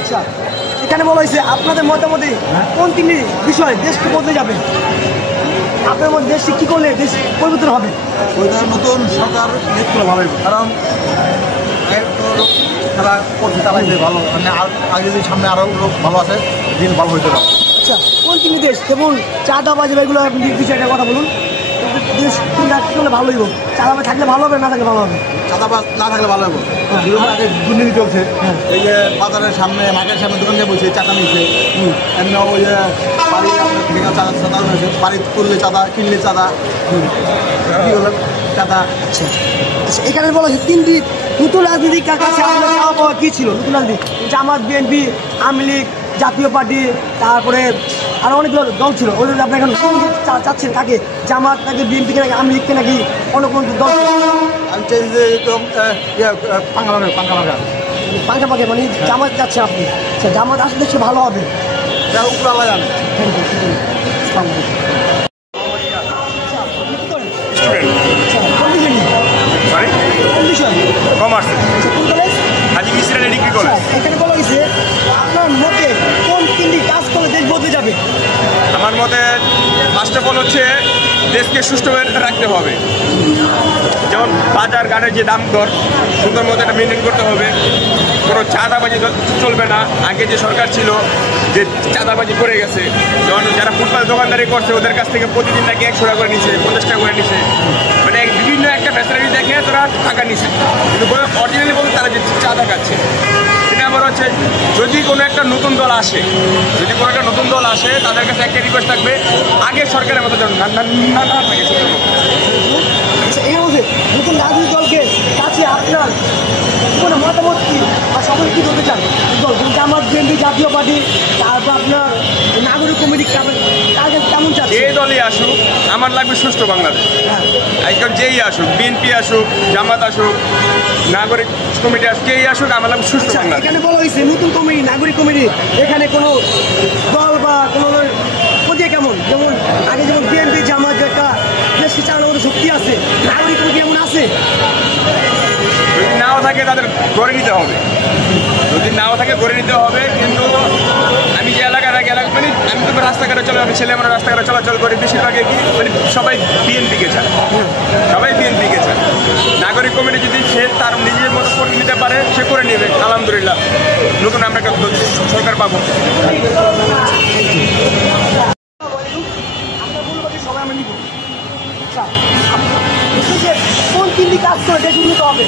আচ্ছা, এখানে বলা হয়েছে আপনাদের মতামতে কোন তিনটি বিষয় দেশকে বদলে যাবে? আপনার মধ্যে দেশে কি করলে দেশ পরিবর্তন হবে? নতুন সরকার নেতৃত্ব ভালো হবে, কারণ তারা করছে চালাইছে ভালো, মানে আগে যদি সামনে আরও লোক ভালো আছে দিন ভালো হইতে পারে। আচ্ছা, কোন তিনটি দেশ যেমন চাঁদাবাজি এগুলো বিষয়ে একটা কথা বলুন। দেশ কোনটা কি করলে ভালো হইব? চাঁদাবাজ থাকলে ভালো হবে, না থাকলে ভালো হবে? চাঁদাবাজ না থাকলে ভালো হবে। আগে দুর্নীতি চলছে, এই যে বাজারের সামনে মার্কেটের সামনে দোকান দিয়ে বসে চাঁদা নিচ্ছে, এমনি ওই যে বাড়ি থেকে চাঁদা চাঁদা হয়েছে, বাড়ি তুললে চাঁদা, কিনলে চাঁদা, কী হলো চাঁদা। আচ্ছা, এখানে বলা হয়েছে তিনটি নতুন রাজনীতির কাছে আপনার চাওয়া পাওয়া কী ছিল? নতুন রাজনীতি জামাত, বিএনপি, আওয়ামী লীগ, জাতীয় পার্টি, তারপরে আরও অনেকগুলো দল ছিল। ওদের আপনি এখন চাচ্ছেন কাকে? জামাত নাকি বিএনপিকে নাকি আওয়ামী লীগকে নাকি অন্য কোনো দল? আমি চাই যে পাঙ্কা পাঙ্কা পাকে মানে জামাত যাচ্ছে আপনি? আচ্ছা, জামাত আসলে সে ভালো হবে, উপরে আল্লাহ জানে। কমার্স হাজি মিশ্রা ডিগ্রি কলেজ। এখানে বলা হয়েছে আপনার মতে কোন তিনটি কাজ করলে দেশ বদলে যাবে? আমার মতে ফার্স্ট অফ অল হচ্ছে দেশকে সুষ্ঠুভাবে রাখতে হবে, যেমন বাজার ঘাটের যে দাম দর সুন্দর মতো এটা মেনটেন করতে হবে, কোনো চাঁদাবাজি চলবে না। আগে যে সরকার ছিল যে চাঁদাবাজি করে গেছে, যেমন যারা ফুটপাথ দোকানদারি করছে ওদের কাছ থেকে প্রতিদিন নাকি 100 টাকা করে নিছে, 50 টাকা করে নিছে, মানে বিভিন্ন একটা ফ্যাসিলিটি দেখে তারা টাকা নিছে, কিন্তু অরিজিনালি বলতে তারা যে চাঁদা খাচ্ছে। এটা আমার হচ্ছে যদি কোনো একটা নতুন দল আসে, তাদের কাছে একটা রিকোয়েস্ট থাকবে আগের সরকারের মতো যেন না থাকে। এই মধ্যে নতুন রাজনৈতিক দলকে কাছে আপনার কোনো মতামত কি বা সকলে কী বলতে চান? দল জামাত, বিএনপি, জাতীয় পার্টি, তারপর আপনার নাগরিক কমিটি তার কাছে কেমন চাচ্ছে? যে দলই আসুক আমার লাগবে সুষ্ঠু বাংলাদেশ। একদম যেই আসুক, বিএনপি আসুক, জামাত আসুক, নাগরিক কমিটি আসুক, যেই আসুক আমার লাগবে সুষ্ঠু বাংলাদেশ। এখানে বলা হয়েছে নতুন কমিটি, নাগরিক কমিটি, এখানে কোনো দল বা কোনো পদে কেমন, যেমন আগে যেমন বিএনপি, জামাত একটা দেশকে চালানোর মতো শক্তি আছে, নাগরিক কমিটি এমন আছে? যদি নাও থাকে তাদের গড়ে নিতে হবে, কিন্তু আমি যে এলাকায় মানে আমি তো রাস্তাঘাটে চলে, আমি ছেলে আমরা রাস্তাঘাটে চলাচল করি, বেশিরভাগে কি মানে সবাই বিএনপিকে চায়, নাগরিক কমিটি যদি সে তার নিজের মতো করে নিতে পারে সে করে নেবে, আলহামদুলিল্লাহ নতুন আমরা একটা সরকার পাবো। কোন তিনটি কাজ করে দেশ উন্নত হবে?